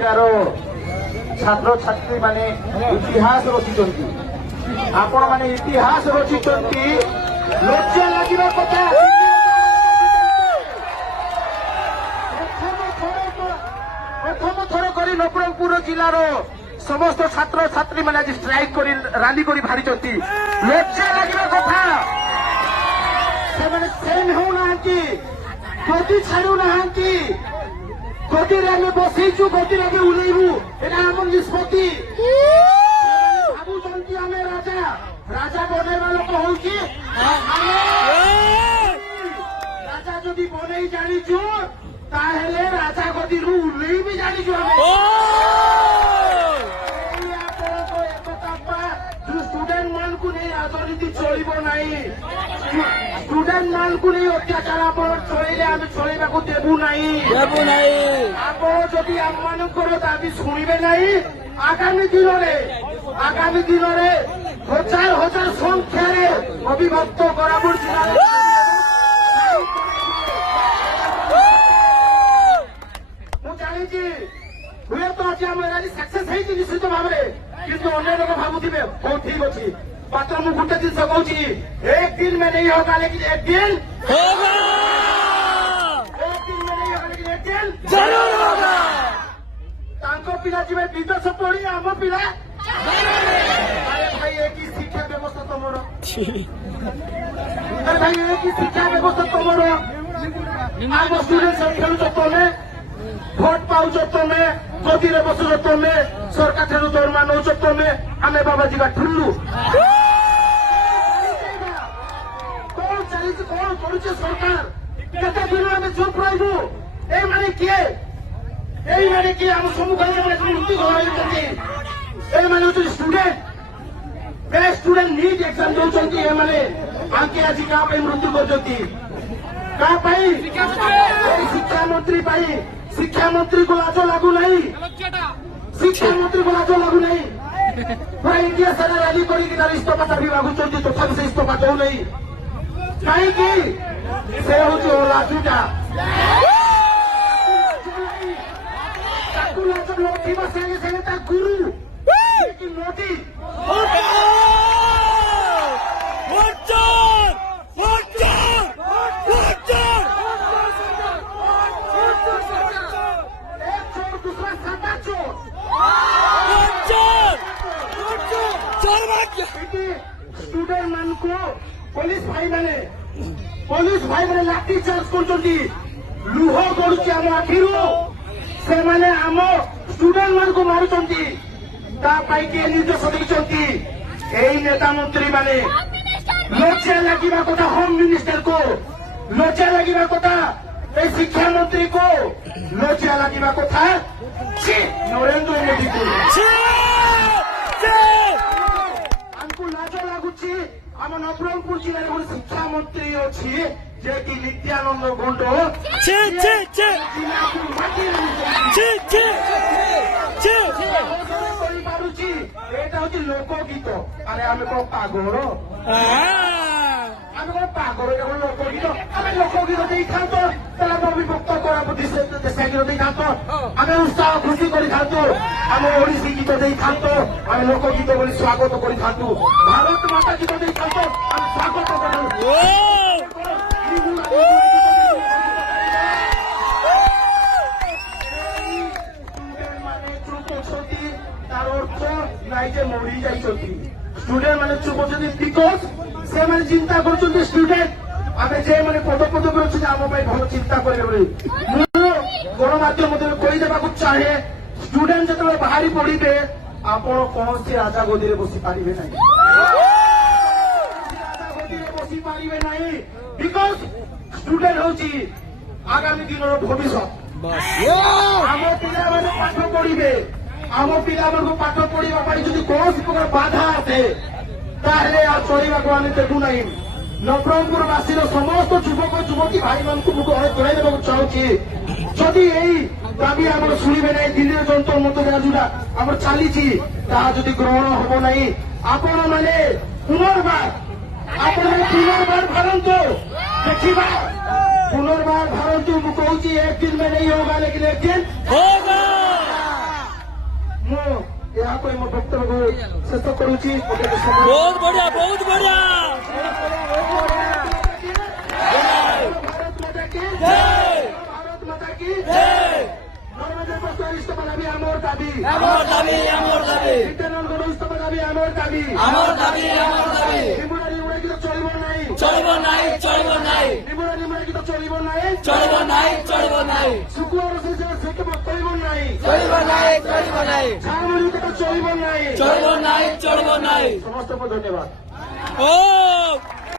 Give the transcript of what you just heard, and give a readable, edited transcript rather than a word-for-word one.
जिलार छात्र छात्री माने इतिहास रचिचंती आपण माने इतिहास रचिचंती लज्जा लागिबा कथा प्रथम थर करी नवरंगपुर जिलार समस्त छात्र छात्री माने आज स्ट्राइक करी रैली करी बाहरी लज्जा लागिबा कथा सेम होउनाहांती गति छाड़ुनाहांती गति आम बसईचु गति आगे उलैबू एटा आम निष्पत्ति भावुंट आम राजा राजा बनैबा लोक हूँ राजा जदि बनई जानिचु ताहेले राजा गति उलई भी जानिचु स्टूडेंट मान को नहीं राजनीति चलो ना स्टूडेंट मान को नहीं अत्याचार आप चलने आम चलवा देवु ना आप जदि आम मान दाबी शुणे ना आगामी दिन में हजार हजार संख्यार अभिभक्त बराबर जिला मुझे हुए तो आज आम रैली सक्सेस है निश्चित भाव कि अन्य लोग भावुवे हो ठीक अच्छे मात्र मुझे गोटे जिन कहूँ एक दिन में नहीं होगा लेकिन एक दिन होगा एक दिन में नहीं होगा लेकिन एक दिन जरूर होगा तांको पिला जी विदेश पढ़ी आम पिला अरे भाई एक ही शिक्षा व्यवस्था तुमर अरे भाई एक ही शिक्षा व्यवस्था तुमर आम स्टूडेंट खेलुच तुमे भोट पाउच तुमे गति बसुच तुमे सरकार ठार दरमा नौच तुमे आम बाबाजी का ठुल्लू कौन चली कौन करुचे सरकार केते दिन आम चुप रही ए माने किए आम सम्मुखीन मृत्यु घर माने स्टूडेंट स्टूडेंट नीट एग्जाम दौरान ये माने आंके आज क्या मृत्यु कर शिक्षा मंत्री को लाज लागू नहीं शिक्षा मंत्री को लाज लागू नहीं पूरा इंडिया सारा रैली कर इस्तफा दाबी मागुंट तथा से इस्तफा दौ नहीं कहीं से हूँ लाजुटा लाज लुवा संगे संगे गुरु मोदी स्टूडेंट मान को पुलिस भाई मैंने लाठी चार्ज कर लुह गड़ुची आम आखिर से माने आम स्टूडेंट मान को मारुंट किए निर्देश देती नेता मंत्री माने लज्जा लगे कथा होम मिनिस्टर को लज्जा लगे कथा शिक्षा मंत्री को लज्जा लगे कथा नरेंद्र मोदी को हमको लाज लगुच आम नवरंगपुर जिले में शिक्षा मंत्री अच्छी जे कि नित्यानंद गंड लोकगीत अरे आम कौन पागल आम कौन पागल लोकगीत आम लोकगीत दे था अभिभक्त करा देशागीत दे था आम उत्साह खुशी करम ओडिशी गीत दे था आम लोकगीत बोली स्वागत कर भारत माता गीत दे था आम स्वागत कर मरी जा स्टूडेंट मैंने चुप अच्छे बिकज से मैंने चिंता कर स्टूडेंट आम जे मैंने पदपदवी अच्छे आम भल चिंता करें गणमाध्यम कहीदेक चाहे स्टूडेंट जो बाहरी पड़े आप कौन से राजा गदी बसी पारे ना राजा गदी बसी पारे ना बिकज स्टूडेंट हूँ आगामी दिन भविष्य आम पिला पाठ पढ़े आम पिला पाठ पढ़ा जब कौन प्रकार बाधा आसे चलवा आम देवु ना नवरंगपुरवासी समस्त युवक युवती भाई मान जन चाहूँगी जदि यही दाबी आम शुणे ना दिल्ली जंतर मंतर जोड़ा आम चली जदि ग्रहण हम ना आपण मैंने पुनर्बार भारत देखा पुनर्बार भारत कहूँ एक दिन में नहीं होगा लेकिन एक दिन होगा ଯାହା କହି ମୋ ବକ୍ତବ୍ୟକୁ ଶେଷ କରୁଛି। ବହୁତ ବଢିଆ, ବହୁତ ବଢିଆ। ଭାରତ ମାତା କି নর্মদেবস্থ ইস্তফা দাবি আমার দাবি, আমার দাবি, আমার দাবি, ইন্টারনাল ইস্তফা দাবি আমার দাবি, আমার দাবি, আমার দাবি। নিমুড়ানি উড়াই কিন্তু চলিব নাই, চলিব নাই, চলিব নাই, নিমুড়ানি উড়াই কিন্তু চলিব নাই, চলিব নাই, চলিব নাই, শুকুয়ার শেষে সেকে চলিব নাই, চলিব নাই, চলিব নাই, ঝাড়মুড়ি থেকে চলিব নাই, চলিব নাই, চলিব নাই। সমস্তকে ধন্যবাদ। ও